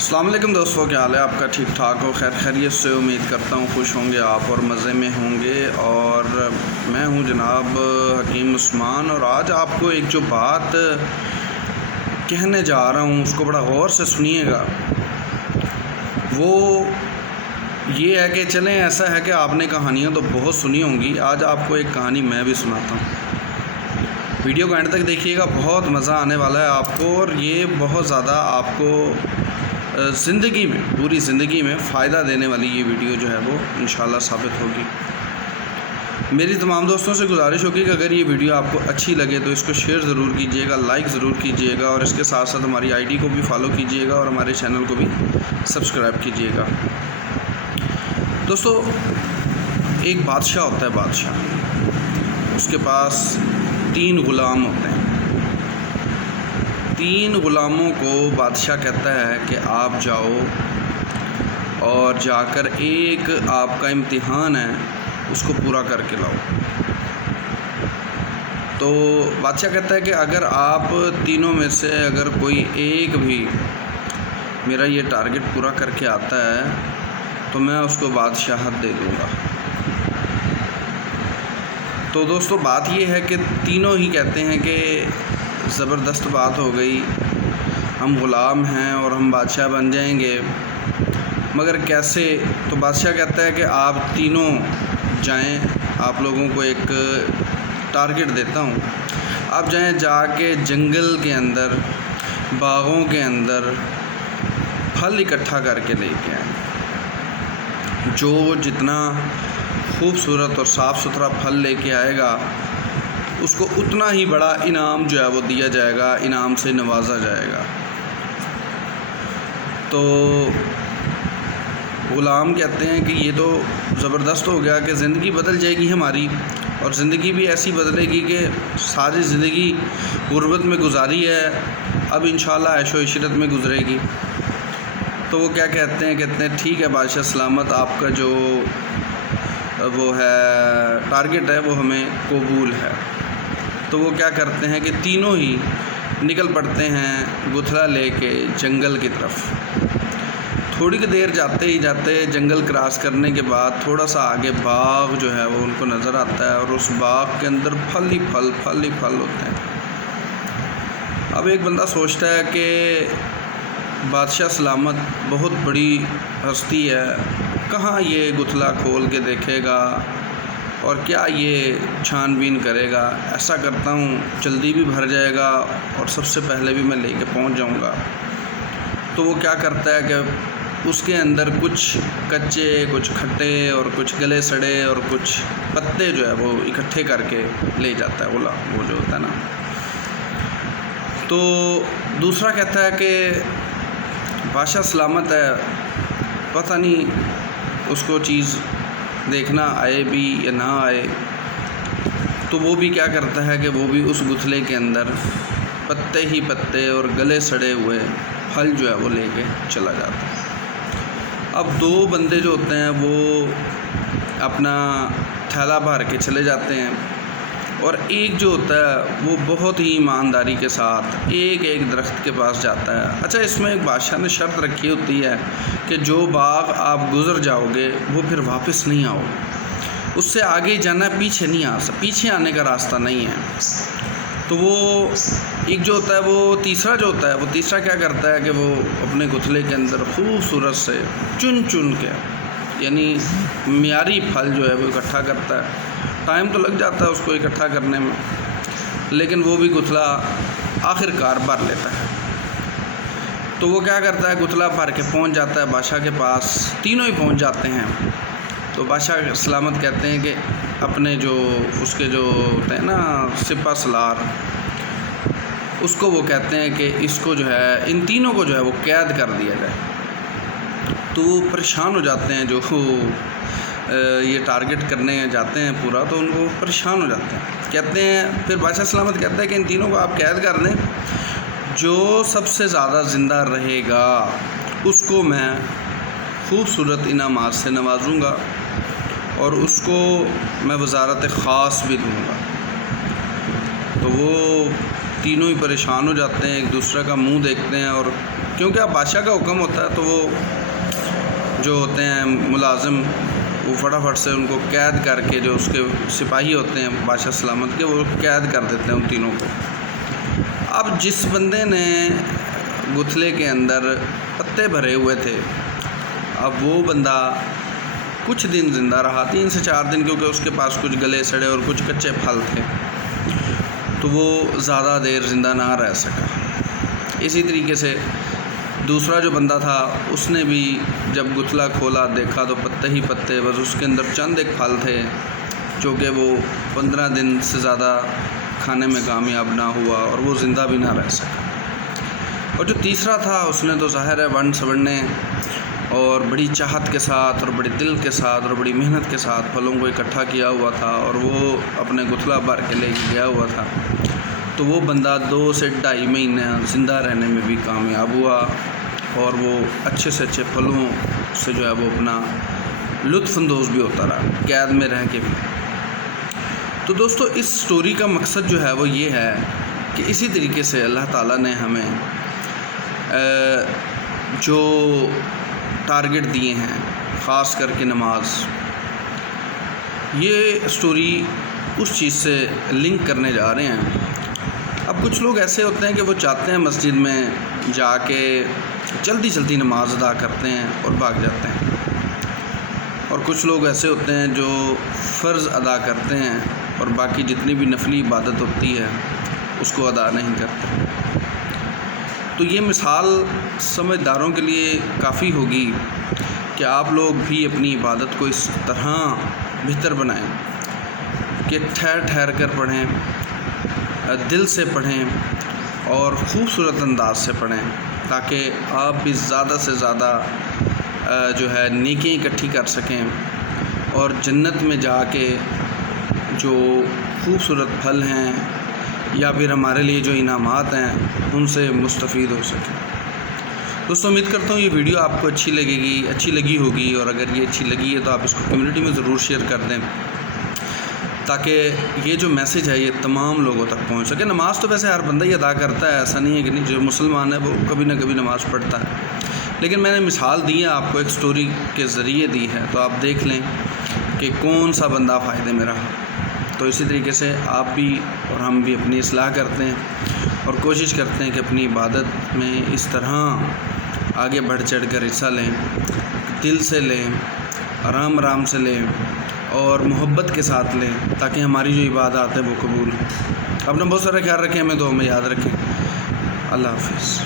السلام علیکم دوستوں، کیا حال ہے آپ کا؟ ٹھیک ٹھاک ہو؟ خیر خیریت سے امید کرتا ہوں خوش ہوں گے آپ اور مزے میں ہوں گے۔ اور میں ہوں جناب حکیم عثمان، اور آج آپ کو ایک جو بات کہنے جا رہا ہوں اس کو بڑا غور سے سنیے گا۔ وہ یہ ہے کہ چلیں، ایسا ہے کہ آپ نے کہانیاں تو بہت سنی ہوں گی، آج آپ کو ایک کہانی میں بھی سناتا ہوں۔ ویڈیو کو اینڈ تک دیکھیے گا، بہت مزہ آنے والا ہے آپ کو، اور یہ بہت زیادہ آپ کو زندگی میں، پوری زندگی میں فائدہ دینے والی یہ ویڈیو جو ہے وہ انشاءاللہ ثابت ہوگی۔ میری تمام دوستوں سے گزارش ہوگی کہ اگر یہ ویڈیو آپ کو اچھی لگے تو اس کو شیئر ضرور کیجیے گا، لائک ضرور کیجیے گا، اور اس کے ساتھ ساتھ ہماری آئی ڈی کو بھی فالو کیجیے گا اور ہمارے چینل کو بھی سبسکرائب کیجیے گا۔ دوستو، ایک بادشاہ ہوتا ہے، بادشاہ، اس کے پاس 3 غلام ہوتے ہیں۔ 3 غلاموں کو بادشاہ کہتا ہے کہ آپ جاؤ اور جا کر ایک آپ کا امتحان ہے اس کو پورا کر کے لاؤ۔ تو بادشاہ کہتا ہے کہ اگر آپ تینوں میں سے اگر کوئی ایک بھی میرا یہ ٹارگٹ پورا کر کے آتا ہے تو میں اس کو بادشاہت دے دوں گا۔ تو دوستو، بات یہ ہے کہ تینوں ہی کہتے ہیں کہ زبردست بات ہو گئی، ہم غلام ہیں اور ہم بادشاہ بن جائیں گے، مگر کیسے؟ تو بادشاہ کہتا ہے کہ آپ تینوں جائیں، آپ لوگوں کو ایک ٹارگٹ دیتا ہوں، آپ جائیں، جا کے جنگل کے اندر، باغوں کے اندر پھل اکٹھا کر کے لے کے آئیں۔ جو جتنا خوبصورت اور صاف ستھرا پھل لے کے آئے گا اس کو اتنا ہی بڑا انعام جو ہے وہ دیا جائے گا، انعام سے نوازا جائے گا۔ تو غلام کہتے ہیں کہ یہ تو زبردست ہو گیا کہ زندگی بدل جائے گی ہماری، اور زندگی بھی ایسی بدلے گی کہ ساری زندگی غربت میں گزاری ہے، اب انشاءاللہ عیش و عشرت میں گزرے گی۔ تو وہ کیا کہتے ہیں ٹھیک ہے بادشاہ سلامت، آپ کا جو وہ ہے ٹارگٹ ہے وہ ہمیں قبول ہے۔ تو وہ کیا کرتے ہیں کہ تینوں ہی نکل پڑتے ہیں گتھلا لے کے جنگل کی طرف۔ تھوڑی کی دیر جاتے ہی جاتے جنگل کراس کرنے کے بعد تھوڑا سا آگے باغ جو ہے وہ ان کو نظر آتا ہے، اور اس باغ کے اندر پھل ہی پھل ہوتے ہیں۔ اب ایک بندہ سوچتا ہے کہ بادشاہ سلامت بہت بڑی ہستی ہے، کہاں یہ گتھلا کھول کے دیکھے گا اور کیا یہ چھان بین کرے گا؟ ایسا کرتا ہوں جلدی بھی بھر جائے گا اور سب سے پہلے بھی میں لے کے پہنچ جاؤں گا۔ تو وہ کیا کرتا ہے کہ اس کے اندر کچھ کچے، کچھ کھٹے اور کچھ گلے سڑے اور کچھ پتے جو ہے وہ اکٹھے کر کے لے جاتا ہے، وہ جو ہوتا ہے نا۔ تو دوسرا کہتا ہے کہ بادشاہ سلامت ہے، پتہ نہیں اس کو چیز دیکھنا آئے بھی یا نہ آئے۔ تو وہ بھی کیا کرتا ہے کہ وہ بھی اس گتھلے کے اندر پتے ہی پتے اور گلے سڑے ہوئے پھل جو ہے وہ لے کے چلا جاتا ہے۔ اب 2 بندے جو ہوتے ہیں وہ اپنا تھیلا بھر کے چلے جاتے ہیں، اور ایک جو ہوتا ہے وہ بہت ہی ایمانداری کے ساتھ ایک درخت کے پاس جاتا ہے۔ اچھا، اس میں ایک بادشاہ نے شرط رکھی ہوتی ہے کہ جو باغ آپ گزر جاؤ گے وہ پھر واپس نہیں آؤ گے، اس سے آگے جانا ہے، پیچھے نہیں آ سکتا، پیچھے آنے کا راستہ نہیں ہے۔ تو وہ ایک جو ہوتا ہے وہ تیسرا کیا کرتا ہے کہ وہ اپنے گتھلے کے اندر خوبصورت سے چن کے، یعنی معیاری پھل جو ہے وہ اکٹھا کرتا ہے۔ ٹائم تو لگ جاتا ہے اس کو اکٹھا کرنے میں، لیکن وہ بھی گتھلا آخر کار بھر لیتا ہے۔ تو وہ کیا کرتا ہے، گتھلا بھر کے پہنچ جاتا ہے بادشاہ کے پاس، تینوں ہی پہنچ جاتے ہیں۔ تو بادشاہ سلامت کہتے ہیں کہ اپنے جو اس کے جو ہوتے ہیں نا سپہ سالار، اس کو وہ کہتے ہیں کہ اس کو جو ہے ان تینوں کو جو ہے وہ قید کر دیا جائے۔ تو وہ پریشان ہو جاتے ہیں، جو یہ ٹارگٹ کرنے جاتے ہیں پورا، تو ان کو پریشان ہو جاتے ہیں، کہتے ہیں پھر بادشاہ سلامت کہتا ہے کہ ان تینوں کو آپ قید کر دیں، جو سب سے زیادہ زندہ رہے گا اس کو میں خوبصورت انعامات سے نوازوں گا، اور اس کو میں وزارت خاص بھی دوں گا۔ تو وہ تینوں ہی پریشان ہو جاتے ہیں، ایک دوسرے کا منہ دیکھتے ہیں، اور کیونکہ اب بادشاہ کا حکم ہوتا ہے تو وہ جو ہوتے ہیں ملازم وہ فٹافٹ سے ان کو قید کر کے، جو اس کے سپاہی ہوتے ہیں بادشاہ سلامت کے، وہ قید کر دیتے ہیں ان تینوں کو۔ اب جس بندے نے گتھلے کے اندر پتے بھرے ہوئے تھے، اب وہ بندہ کچھ دن زندہ رہا، 3 سے 4 دن، کیونکہ اس کے پاس کچھ گلے سڑے اور کچھ کچے پھل تھے، تو وہ زیادہ دیر زندہ نہ رہ سکا۔ اسی طریقے سے دوسرا جو بندہ تھا، اس نے بھی جب گتھلا کھولا دیکھا تو پتے ہی پتے، بس اس کے اندر چند ایک پھل تھے، چونکہ وہ 15 دن سے زیادہ کھانے میں کامیاب نہ ہوا اور وہ زندہ بھی نہ رہ سکا۔ اور جو تیسرا تھا، اس نے تو ظاہر ہے ون سوڑنے اور بڑی چاہت کے ساتھ اور بڑے دل کے ساتھ اور بڑی محنت کے ساتھ پھلوں کو اکٹھا کیا ہوا تھا، اور وہ اپنے گتھلا بھر کے لے کے گیا ہوا تھا، تو وہ بندہ 2 سے 2.5 مہینے زندہ رہنے میں بھی کامیاب ہوا، اور وہ اچھے سے اچھے پھلوں سے جو ہے وہ اپنا لطف اندوز بھی ہوتا رہا، قید میں رہ کے بھی۔ تو دوستو، اس سٹوری کا مقصد جو ہے وہ یہ ہے کہ اسی طریقے سے اللہ تعالیٰ نے ہمیں جو ٹارگٹ دیے ہیں، خاص کر کے نماز، یہ سٹوری اس چیز سے لنک کرنے جا رہے ہیں۔ اب کچھ لوگ ایسے ہوتے ہیں کہ وہ چاہتے ہیں مسجد میں جا کے جلدی نماز ادا کرتے ہیں اور بھاگ جاتے ہیں، اور کچھ لوگ ایسے ہوتے ہیں جو فرض ادا کرتے ہیں اور باقی جتنی بھی نفلی عبادت ہوتی ہے اس کو ادا نہیں کرتے۔ تو یہ مثال سمجھداروں کے لیے کافی ہوگی کہ آپ لوگ بھی اپنی عبادت کو اس طرح بہتر بنائیں کہ ٹھہر کر پڑھیں، دل سے پڑھیں اور خوبصورت انداز سے پڑھیں، تاکہ آپ بھی زیادہ سے زیادہ جو ہے نیکیاں اکٹھی کر سکیں، اور جنت میں جا کے جو خوبصورت پھل ہیں یا پھر ہمارے لیے جو انعامات ہیں ان سے مستفید ہو سکیں۔ دوستو، امید کرتا ہوں یہ ویڈیو آپ کو اچھی لگی ہوگی، اور اگر یہ اچھی لگی ہے تو آپ اس کو کمیونٹی میں ضرور شیئر کر دیں، تاکہ یہ جو میسج ہے یہ تمام لوگوں تک پہنچ سکے۔ نماز تو ویسے ہر بندہ ہی ادا کرتا ہے، ایسا نہیں ہے کہ نہیں، جو مسلمان ہے وہ کبھی نہ کبھی نماز پڑھتا ہے، لیکن میں نے مثال دی ہے آپ کو، ایک سٹوری کے ذریعے دی ہے، تو آپ دیکھ لیں کہ کون سا بندہ فائدے میں رہا۔ تو اسی طریقے سے آپ بھی اور ہم بھی اپنی اصلاح کرتے ہیں اور کوشش کرتے ہیں کہ اپنی عبادت میں اس طرح آگے بڑھ چڑھ کر حصہ لیں، دل سے لیں، آرام سے لیں اور محبت کے ساتھ لیں، تاکہ ہماری جو عبادات ہے وہ قبول ہوں۔ اپنا بہت سارا خیال رکھیں، ہمیں دعاؤں میں یاد رکھیں۔ اللہ حافظ۔